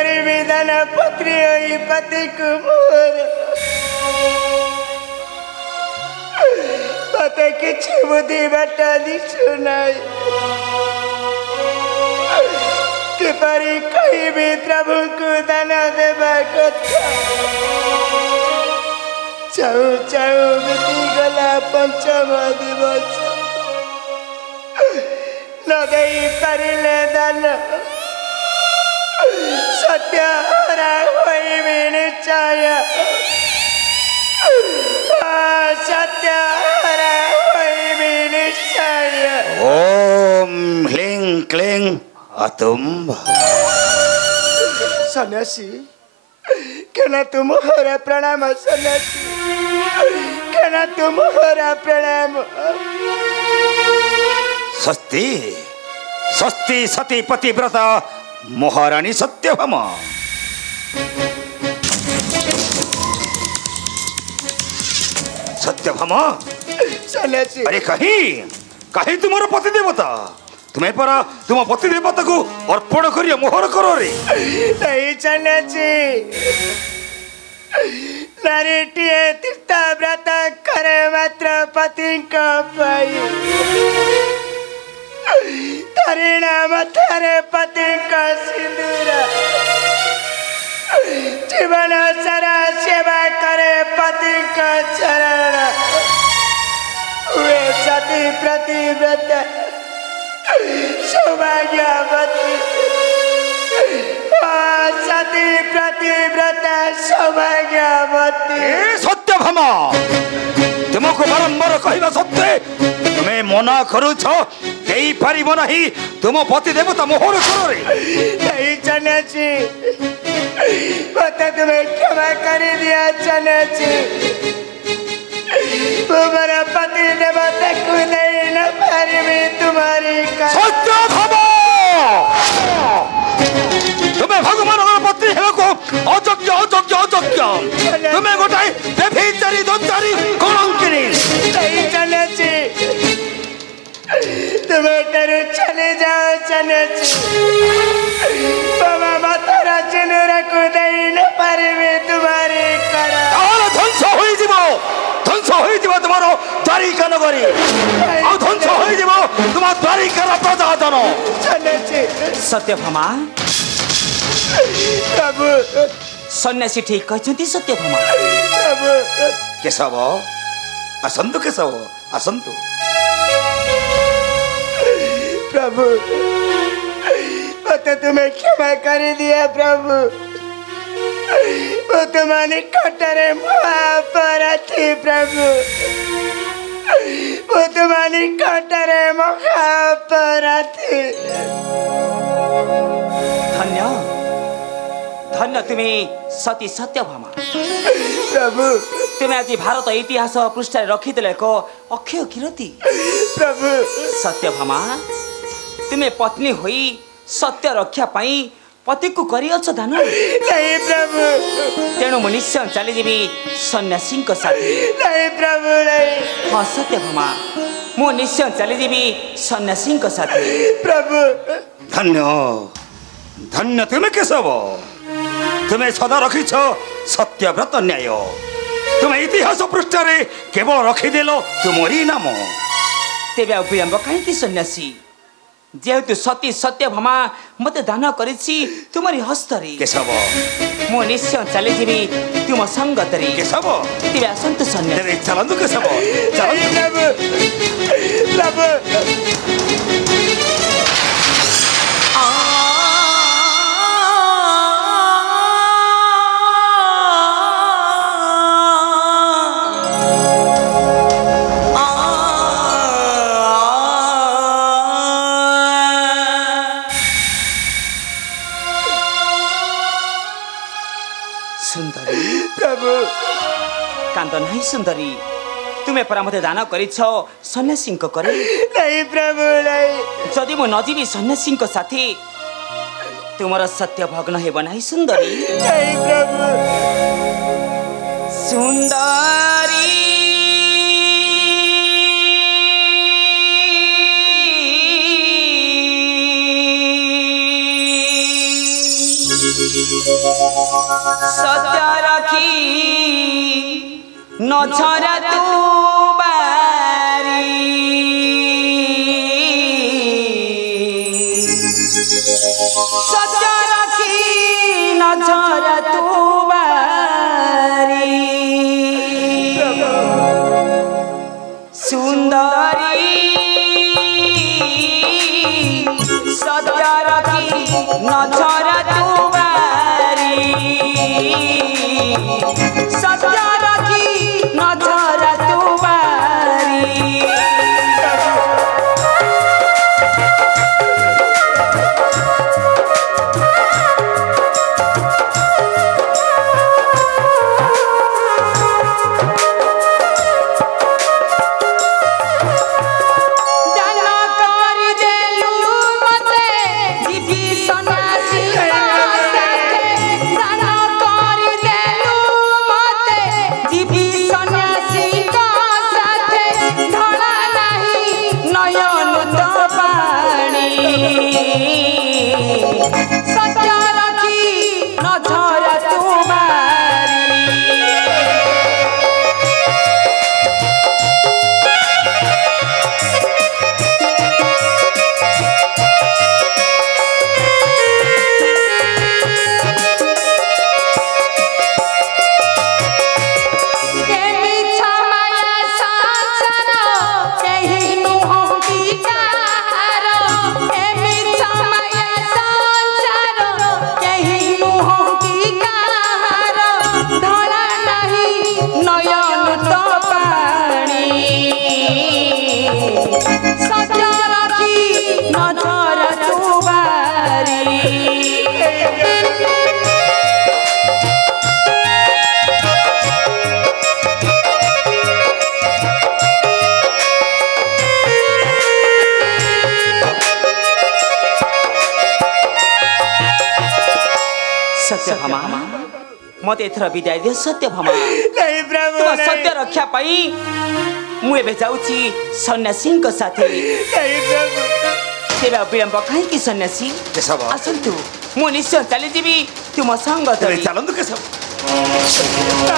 परिविधान पत्री होई पति कुमार पता किछि बुद्धि बटा दिसुनाई किपरि कहीं भी प्रभु को दान देवा कथा चाहू चाहू बीती गला पंचम दिवस न दई पारिले दान सत्य हरा होइबि निश्चय सत्य हरा होइबि निश्चय ओम ह्लीं क्लीं अतुम्ब सन्यासी केना तुम हरा प्रणाम सन्यासी केना तुम हरा प्रणाम स्वस्ति स्वस्ति सती पतिव्रत महारानी सत्यभामा सत्यभामा सन्यासी अरे कहीं कहीं तुम्हारा पति देवता तुम्हें परा तुम पति देवता को अर्पण करिया मोहर करो रे नहीं सन्यासी नारीटिए तीर्थ व्रत करे मात्र पति का पाई तरिणा मथारे पति का सिंदूर जीवन सारा सेवा करे पति का चरण वे सती प्रतिव्रत सौभाग्यवती सती प्रतिव्रत सौभाग्यवती सत्यभामा तुमको बारंबार कहवा सत्वे तुम्हें मना करुछ देई पारिबो नाही तुम पति देवता मोहर करो रे नहीं सन्यासी पता तुम्हें क्षमा कर दिया सन्यासी तुम्हारा पति देवता को नहीं न पारिबी तुम्हारी सत्यभामा तुम्हें भगवान पत्नी हेको अयोग्य अयोग्य अयोग्य तुम्हें गोटाई व्यभिचारी दोचारी कलंकिनी नहीं सन्यासी तुम्हें डर चले जाओ सन्यासी बाबा मातारा सिंदूर को नहीं न पारिबी तुम्हारी करा ध्वंस होई जीव तुम्हारो द्वारिका नगरी आ ध्वंस होई जीव तुम द्वारिकार प्रजाजन सत्यभामा प्रभु सन्यासी ठीक कहते सत्यभामा प्रभु केशव आसंतु केशव आसंतु प्रभु पता तुम्हें क्षमा कर दिया प्रभु वो तुम्हारे कटरे महापराधी प्रभु वो तुम्हारे कटरे महापराधी धन्य धन्य तुम्हें सती सत्यभामा प्रभु तुम्हें आज भारत इतिहास पृष्ठ रखिदेले एक अक्षय कीर्ति प्रभु सत्यभामा तुम्हें पत्नी हुई सत्य रक्षा पाई पति को करियछ दान नहीं प्रभु तेणु मु निश्चय चली जीवी सन्यासी साथी नहीं प्रभु नहीं हाँ सत्यभामा मु निश्चय चली जीवी सन्यासी साथी प्रभु धन्य धन्य तुम्हें केशव तुम्हें सदा रखिछ सत्यव्रत न्याय तुम्हें इतिहास पृष्ठ रे केवल रखिदेल तुमरी नाम तेबे विलंब कहीं सन्यासी जेहेतु सती सत्यभामा मते दान करिछि तुम्हारी हस्तरे केशव मु निश्चय चली जीवी तुम संगतरे केशव तेबे असंत सन्यासी चलंतु केशव चलंतु प्रभु सुंदरी प्रभु कांद नहीं सुंदरी तुम्हें परा मते दान करिछ सन्यासी करे नहीं प्रभु नहीं जदि मु नजीवी सन्यासी साथी तुमर सत्य भग्न हेब नहीं सुंदरी नहीं प्रभु सुंदरी सत्य रखी नछरा तू बारी सत्य रखी नछरा तू बारी सुंदरी सत्य रखी नछरा तू बारी सत्य रखी नछरा तू बारी सत्यभामा मत एथर विदाय दियो सत्यभामा नहीं प्रभु तुम नहीं। सत्य रक्षा पाई मु एबे जाउची सन्यासी को साथे नहीं प्रभु तेरा विलंब काहे कि सन्यासी केशव आसंतु मु निश्चय चली जीवी तुम संग তুমি तरी ଚାଲନ୍ତୁ କେଶବ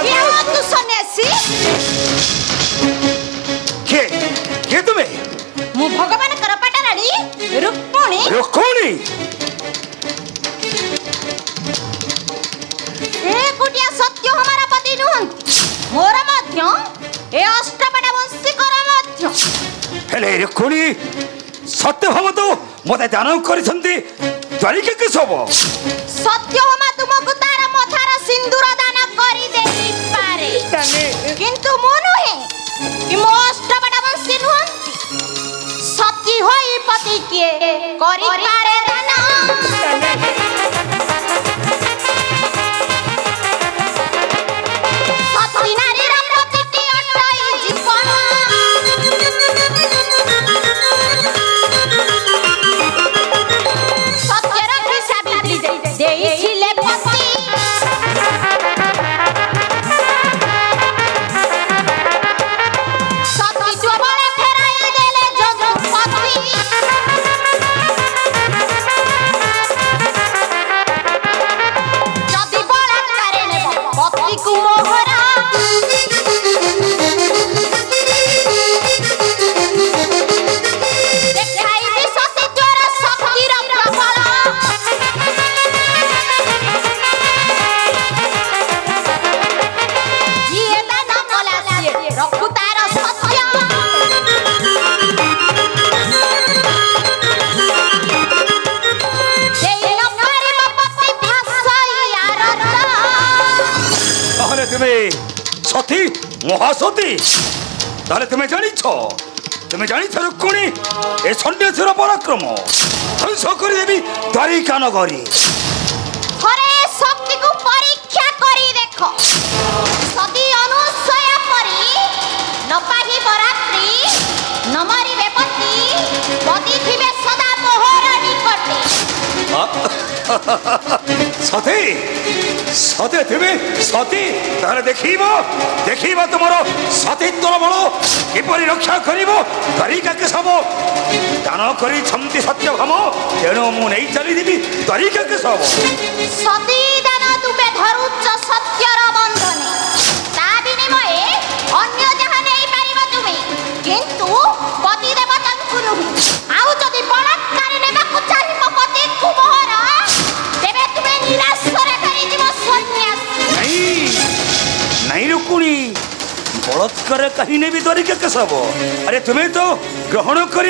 କିଏ ହୋ ତୁ ସନ୍ୟାସୀ? କିଏ କିଏ ତୁମେ ମୁଁ ଭଗବାନଙ୍କର ପାଟରାଣୀ ରୁକ୍ମିଣୀ। ରୁକ୍ମିଣୀ ଏ ଗୋଟିଏ ସତ୍ୟଭାମାର ପତି ନୁହନ୍ତି, ମୋର ମଧ୍ୟ ଏ ଅଷ୍ଟପଟା ବଂଶୀକର ମଧ୍ୟ। ହେଲେ ରୁକ୍ମିଣୀ ସତ୍ୟଭାମ ତ ମୋତେ ଦାନ କରିଛନ୍ତି ଦ୍ୱାରିକା କେଶବ ସତ୍ୟଭାମା ତୁମକୁ ତାର ମଥାର ସିନ୍ଦୁର ଦାନ କରିଦେଇପାରେ, କିନ୍ତୁ ମୁଁ ନୁହେଁ କି ମୋ ଅଷ୍ଟପଟା ବଂଶୀ ନୁହନ୍ତି। ସତୀ ହୋଇ ପତି କିଏ କରିପାରେ ଦାନ? ସତୀ ନାରୀର ପ୍ରତିଟି ଅଟଇ ଜୀବନ। ସତ୍ୟ ରଖି ସାବିତ୍ରୀ ଦେଇଥିଲେ ପତି। ସତୀତ୍ୱ ବଳେ ଫେରାଇ ଦେଲେ ଯଦୁପତି। ଯଦି ବଳାତ୍କାରେ ନେବ ପତିକୁ ମୋହରା, ଦେଖାଇବି ସତୀତ୍ୱର ଶକ୍ତିର ପ୍ରବଳ। ଯିଏ ଦାନ କଲା ସିଏ ରଖୁ ତାର ସତ୍ୟ। ଦେଇ ନ ପାରିବ ପତି ଭାଷଇ ଆରତ। তাহলে তুমি সতী মহাসতী তাহলে তুমি জানিছ রুক্মিণী এ সন্ন্যাসীর পরাক্রম ধ্বংস করে দেবী দ্বারিকা নগরী ଥରେ ଏ ଶକ୍ତିକୁ ପରୀକ୍ଷା କରି ଦେଖ। ସତୀ ଅନୁସୟା ପରି ନ ପାହିବ ରାତ୍ରି, ନ ମରିବେ ପତି, ପତି ଥିବେ ସଦା ମୋହର ନିକଟେ। সতী সতী তুমি সতী তাহলে দেখিব তোমার সতীত্বর বল কিপরি রক্ষা করিব দ্বারিকা কেশব দান କରିଛନ୍ତି সত্যভাম তেণু মু নেই চালিদেবি দ্বারিকা কেশব। ସତୀ शकुनी बलात्कार कहीं भी धरिक केशव अरे तुम्हें तो ग्रहण कर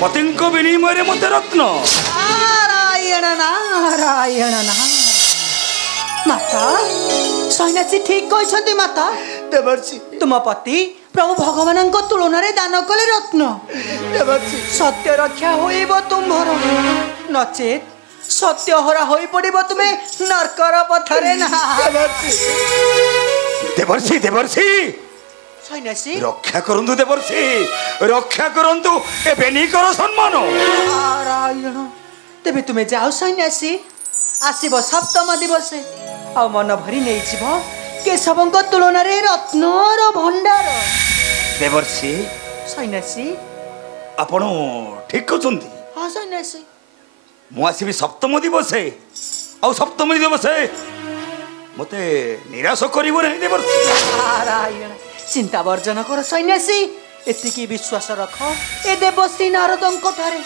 पति विनिमय मत रत्न नारायण नारायण नारायण माता सैन्यासी ठीक कहते माता देवर्षि तुम पति प्रभु भगवान तुलन दान कले रत्न देवर्षि सत्य रक्षा होइब तुम्भर नचेत सत्य हरा होई पड़िब तुम्हें नरकर पथरे ना देवर्षि देवर्षि सैन्यासी रक्षा करंतु देवर्षि रक्षा करंतु ए बेनिकर सम्मान नारायण तेबे तुम्हें जाओ सैन्यासी आसीब सप्तम दिवसे आ मन भरी नहीं जीव केशवंक तुलन रत्नर भंडार देवर्षि सैन्यासी आपण ठीक कहते हाँ सैन्यासी मुझे सप्तम दिवसे आ सप्तम दिवसे मते निराश करिबो नहीं देवर्षि नारायण चिंता वर्जन कर सैन्यासी एतिकी विश्वास रख ए देवश्री नारदंक ठारे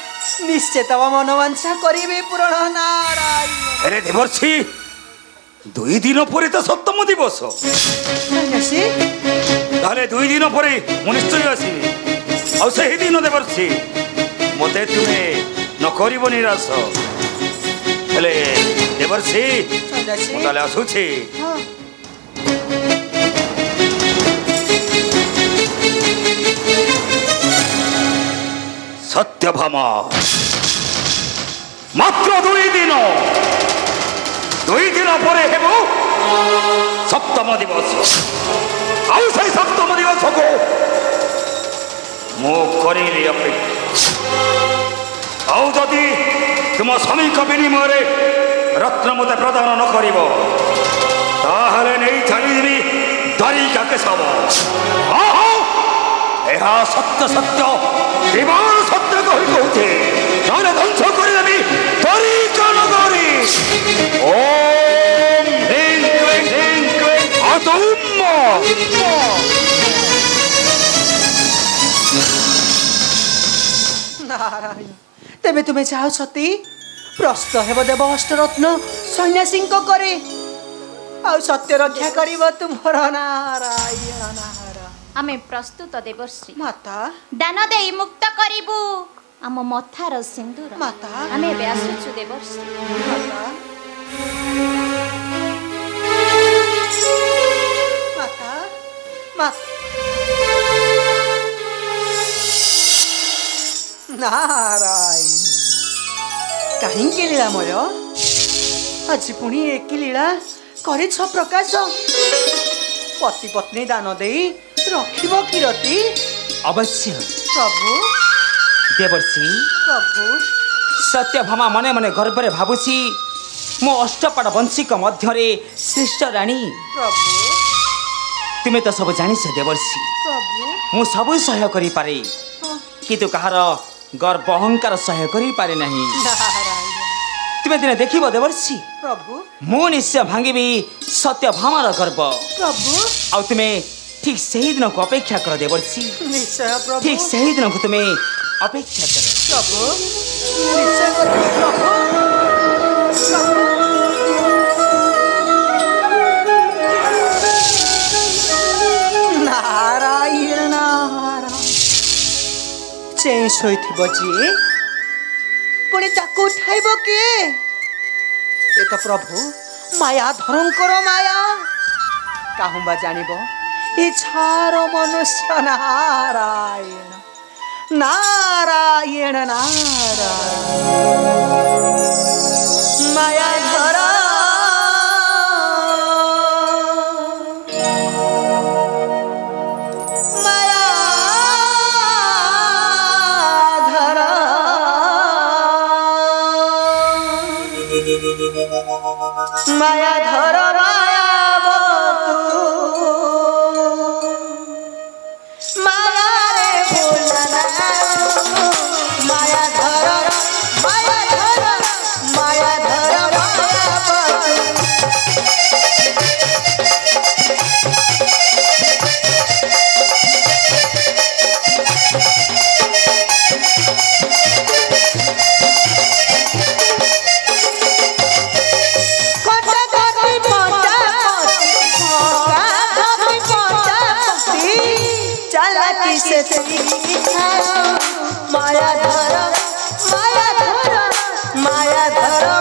निश्चय तव मनोवांछा करिवे पूर्ण नारायण अरे देवर्षि 2 दिन पर तो सप्तम दिवस सैन्यासी ताले 2 दिन पर मु निश्चय आसबि आ से दिन देवर्षि मते तुम्हें न करिबो निराश हेले देवर्षि सैन्यासी मु ताले आसुछि हाँ सत्यभामा मात्र 2 दिन पर हेबो सप्तम दिवस आउ से सप्तम दिवस को मो करिली अपेक्षा आउ जदि तुम स्वामी विनिमय रत्न मते प्रदान न करिवो ताहले नहीं छाड़ीदेवी द्वारिका केशव ଏହା ସତ୍ୟ ସତ୍ୟ କେବଳ ସତ୍ୟ କହି କହୁଛେ ତାହେଲେ ଧ୍ୱଂସ କରିଦେବି ଦ୍ୱାରିକା ନଗରୀ ଓମ୍ ହ୍ରୀଂ କ୍ଳୀଂ ହ୍ରୀଂ କ୍ଳୀଂ ଅଦୌମ नारायण तेबे तुम्हें जाओ सती प्रस्त हेब देव अष्टरत्न सैन्यासी करे आ सत्य रक्षा करिब तुमर नारायण नारायण आमे प्रस्तुत देवर्षि माता दान देई मुक्त करिबु आम मथार सिंदूर माता आमे बे आसुछु देवर्षि माता माता माता नारायण कहीं लीलामय आज पुणी एक लीला कर प्रकाश पति पत्नी दान दे रखिब किरती अवश्य प्रभु देवर्षि प्रभु सत्यभामा मने मने गर्व रे भाबुछि मो अष्टपाट वंशिक मध्य श्रेष्ठ रानी प्रभु तुम्हें तो सब जानी से देवर्षि प्रभु मु सब सह्य करि पारे किंतु कहार गर्व अहंकार सह्य करि पारे नहीं नारायण तुम्हें दिने देखिब देवर्षि प्रभु मु निश्चय भांगिबी सत्यभामार गर्व प्रभु आ तुम्हें ठीक सही दिन को अपेक्षा कर देवर्षि निश्चय प्रभु ठीक सही दिन को तुम्हें अपेक्षा कर प्रभु निश्चय प्रभु नारायण नारायण चें शोइथिबो जी पुणी ताकू उठाइब किए ए तो प्रभु माया धरंकर माया काहू बा जानिब ए छार मनुष्य नारायण नारायण नारायण माया धरा माया धरा माया धरा माया माया रे भोला माया धरा माया धरा माया धरा कोटा कोटी मोटा সেদিকে মায়া ধর মায়া ধর মায়া ধর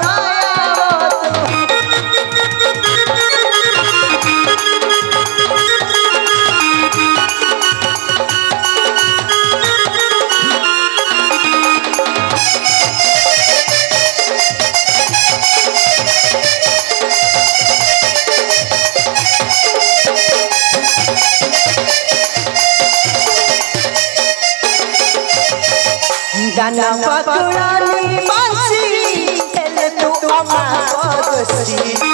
Dana paturani mansi, ele tu ama dosi.